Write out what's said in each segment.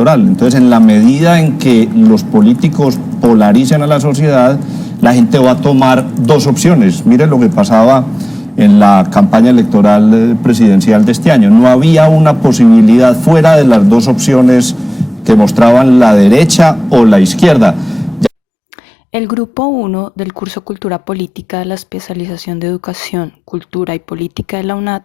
electoral. Entonces, en la medida en que los políticos polaricen a la sociedad, la gente va a tomar dos opciones. Miren lo que pasaba en la campaña electoral presidencial de este año. No había una posibilidad fuera de las dos opciones que mostraban la derecha o la izquierda. El grupo 1 del curso Cultura Política de la especialización de Educación, Cultura y Política de la UNAD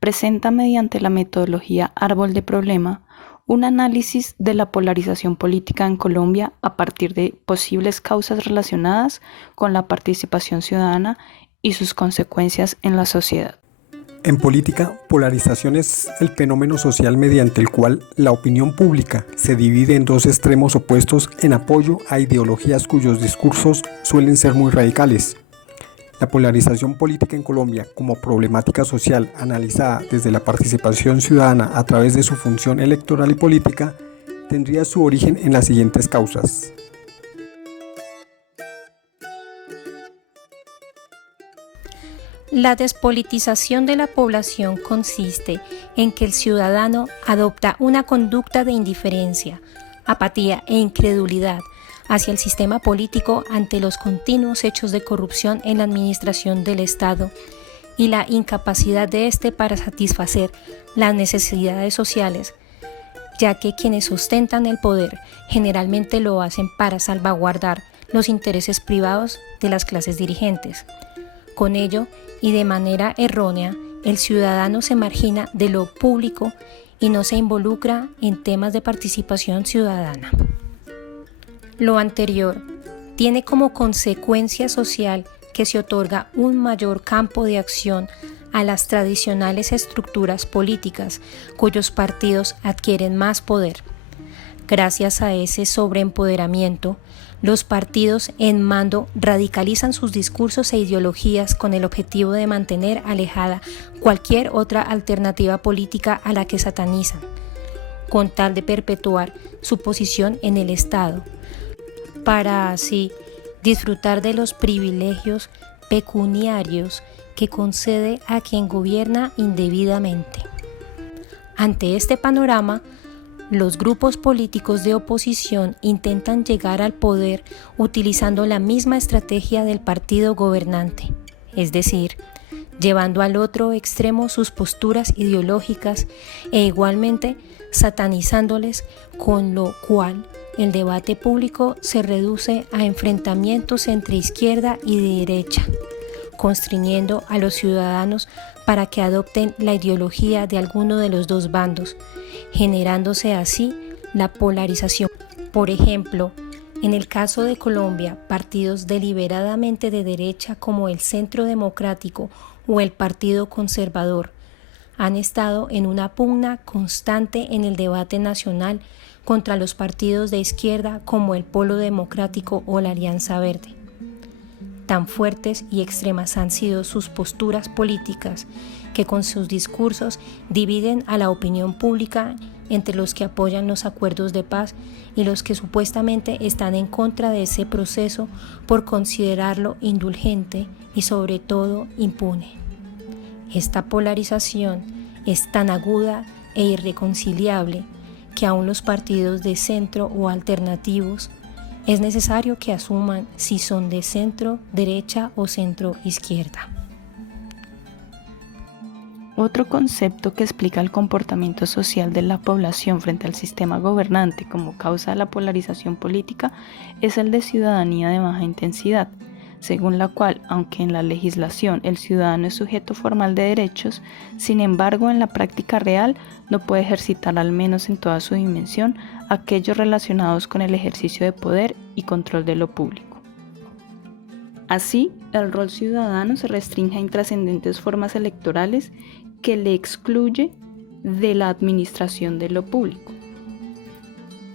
presenta mediante la metodología Árbol de Problema un análisis de la polarización política en Colombia a partir de posibles causas relacionadas con la participación ciudadana y sus consecuencias en la sociedad. En política, polarización es el fenómeno social mediante el cual la opinión pública se divide en dos extremos opuestos en apoyo a ideologías cuyos discursos suelen ser muy radicales. La polarización política en Colombia como problemática social analizada desde la participación ciudadana a través de su función electoral y política tendría su origen en las siguientes causas. La despolitización de la población consiste en que el ciudadano adopta una conducta de indiferencia, apatía e incredulidad hacia el sistema político ante los continuos hechos de corrupción en la administración del Estado y la incapacidad de éste para satisfacer las necesidades sociales, ya que quienes sustentan el poder generalmente lo hacen para salvaguardar los intereses privados de las clases dirigentes. Con ello, y de manera errónea, el ciudadano se margina de lo público y no se involucra en temas de participación ciudadana. Lo anterior tiene como consecuencia social que se otorga un mayor campo de acción a las tradicionales estructuras políticas, cuyos partidos adquieren más poder. Gracias a ese sobreempoderamiento, los partidos en mando radicalizan sus discursos e ideologías con el objetivo de mantener alejada cualquier otra alternativa política a la que satanizan, con tal de perpetuar su posición en el Estado, para así disfrutar de los privilegios pecuniarios que concede a quien gobierna indebidamente. Ante este panorama, los grupos políticos de oposición intentan llegar al poder utilizando la misma estrategia del partido gobernante, es decir, llevando al otro extremo sus posturas ideológicas e igualmente satanizándoles, con lo cual el debate público se reduce a enfrentamientos entre izquierda y derecha, constriñendo a los ciudadanos para que adopten la ideología de alguno de los dos bandos, generándose así la polarización. Por ejemplo, en el caso de Colombia, partidos deliberadamente de derecha como el Centro Democrático o el Partido Conservador han estado en una pugna constante en el debate nacional contra los partidos de izquierda como el Polo Democrático o la Alianza Verde. Tan fuertes y extremas han sido sus posturas políticas que con sus discursos dividen a la opinión pública entre los que apoyan los acuerdos de paz y los que supuestamente están en contra de ese proceso por considerarlo indulgente y sobre todo impune. Esta polarización es tan aguda e irreconciliable que aún los partidos de centro o alternativos es necesario que asuman si son de centro, derecha o centro izquierda. Otro concepto que explica el comportamiento social de la población frente al sistema gobernante como causa de la polarización política es el de ciudadanía de baja intensidad, según la cual, aunque en la legislación el ciudadano es sujeto formal de derechos, sin embargo en la práctica real no puede ejercitar, al menos en toda su dimensión, aquellos relacionados con el ejercicio de poder y control de lo público. Así, el rol ciudadano se restringe a intrascendentes formas electorales que le excluye de la administración de lo público.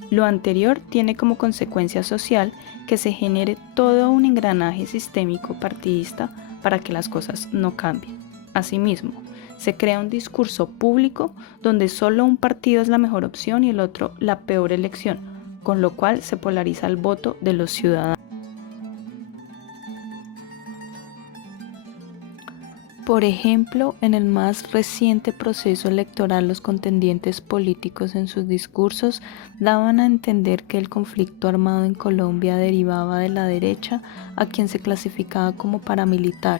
Lo anterior tiene como consecuencia social que se genere todo un engranaje sistémico partidista para que las cosas no cambien. Asimismo, se crea un discurso público donde solo un partido es la mejor opción y el otro la peor elección, con lo cual se polariza el voto de los ciudadanos. Por ejemplo, en el más reciente proceso electoral, los contendientes políticos en sus discursos daban a entender que el conflicto armado en Colombia derivaba de la derecha, a quien se clasificaba como paramilitar,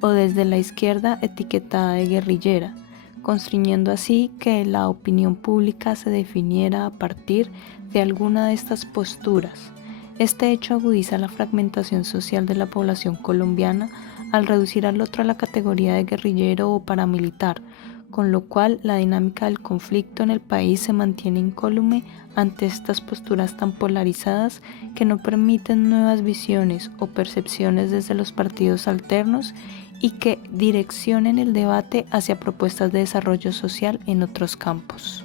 o desde la izquierda etiquetada de guerrillera, constriñendo así que la opinión pública se definiera a partir de alguna de estas posturas. Este hecho agudiza la fragmentación social de la población colombiana al reducir al otro a la categoría de guerrillero o paramilitar, con lo cual la dinámica del conflicto en el país se mantiene incólume ante estas posturas tan polarizadas que no permiten nuevas visiones o percepciones desde los partidos alternos y que direccionen el debate hacia propuestas de desarrollo social en otros campos.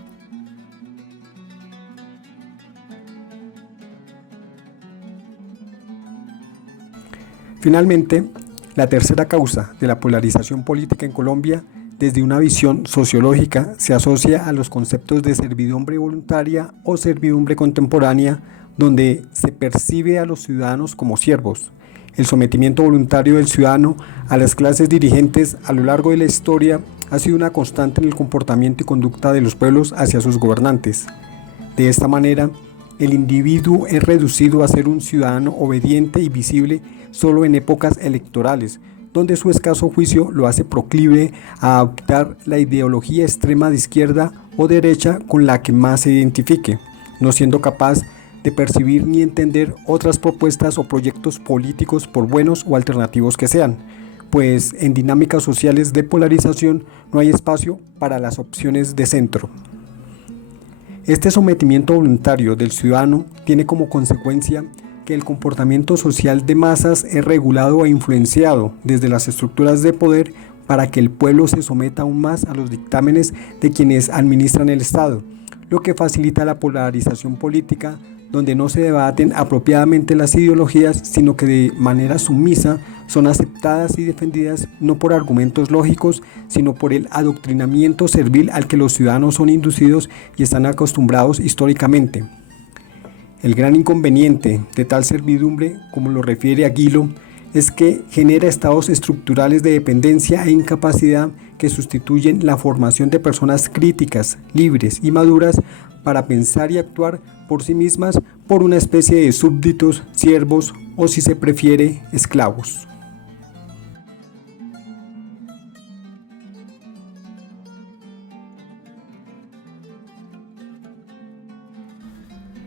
Finalmente, la tercera causa de la polarización política en Colombia, desde una visión sociológica, se asocia a los conceptos de servidumbre voluntaria o servidumbre contemporánea, donde se percibe a los ciudadanos como siervos. El sometimiento voluntario del ciudadano a las clases dirigentes a lo largo de la historia ha sido una constante en el comportamiento y conducta de los pueblos hacia sus gobernantes. De esta manera, el individuo es reducido a ser un ciudadano obediente y visible solo en épocas electorales, donde su escaso juicio lo hace proclive a adoptar la ideología extrema de izquierda o derecha con la que más se identifique, no siendo capaz de percibir ni entender otras propuestas o proyectos políticos por buenos o alternativos que sean, pues en dinámicas sociales de polarización no hay espacio para las opciones de centro. Este sometimiento voluntario del ciudadano tiene como consecuencia que el comportamiento social de masas es regulado e influenciado desde las estructuras de poder para que el pueblo se someta aún más a los dictámenes de quienes administran el Estado, lo que facilita la polarización política, donde no se debaten apropiadamente las ideologías, sino que de manera sumisa son aceptadas y defendidas no por argumentos lógicos, sino por el adoctrinamiento servil al que los ciudadanos son inducidos y están acostumbrados históricamente. El gran inconveniente de tal servidumbre, como lo refiere Aguilo, es que genera estados estructurales de dependencia e incapacidad que sustituyen la formación de personas críticas, libres y maduras para pensar y actuar por sí mismas por una especie de súbditos, siervos o, si se prefiere, esclavos.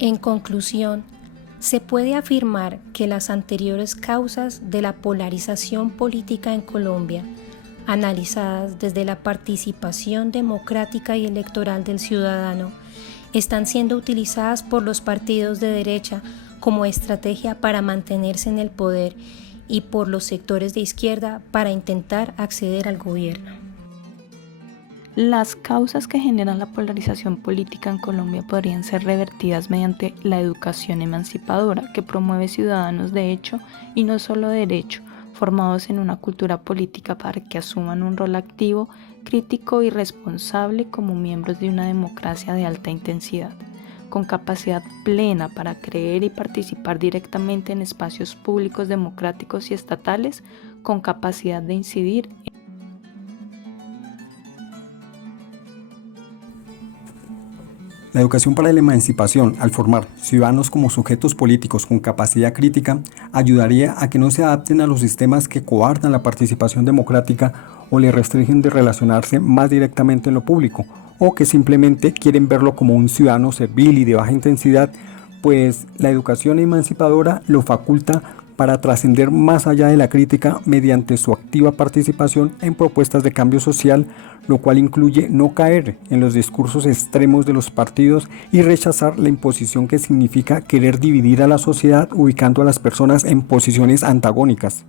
En conclusión, se puede afirmar que las anteriores causas de la polarización política en Colombia, analizadas desde la participación democrática y electoral del ciudadano, están siendo utilizadas por los partidos de derecha como estrategia para mantenerse en el poder y por los sectores de izquierda para intentar acceder al gobierno. Las causas que generan la polarización política en Colombia podrían ser revertidas mediante la educación emancipadora, que promueve ciudadanos de hecho y no solo de derecho, formados en una cultura política para que asuman un rol activo, crítico y responsable como miembros de una democracia de alta intensidad, con capacidad plena para creer y participar directamente en espacios públicos democráticos y estatales, con capacidad de incidir en La educación para la emancipación, al formar ciudadanos como sujetos políticos con capacidad crítica, ayudaría a que no se adapten a los sistemas que coartan la participación democrática o le restringen de relacionarse más directamente en lo público, o que simplemente quieren verlo como un ciudadano servil y de baja intensidad, pues la educación emancipadora lo faculta para trascender más allá de la crítica mediante su activa participación en propuestas de cambio social, lo cual incluye no caer en los discursos extremos de los partidos y rechazar la imposición que significa querer dividir a la sociedad ubicando a las personas en posiciones antagónicas.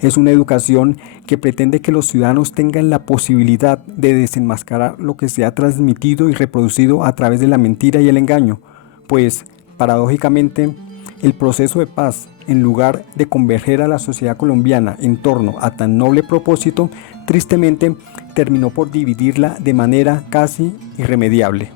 Es una educación que pretende que los ciudadanos tengan la posibilidad de desenmascarar lo que se ha transmitido y reproducido a través de la mentira y el engaño, pues, paradójicamente, el proceso de paz, en lugar de converger a la sociedad colombiana en torno a tan noble propósito, tristemente terminó por dividirla de manera casi irremediable.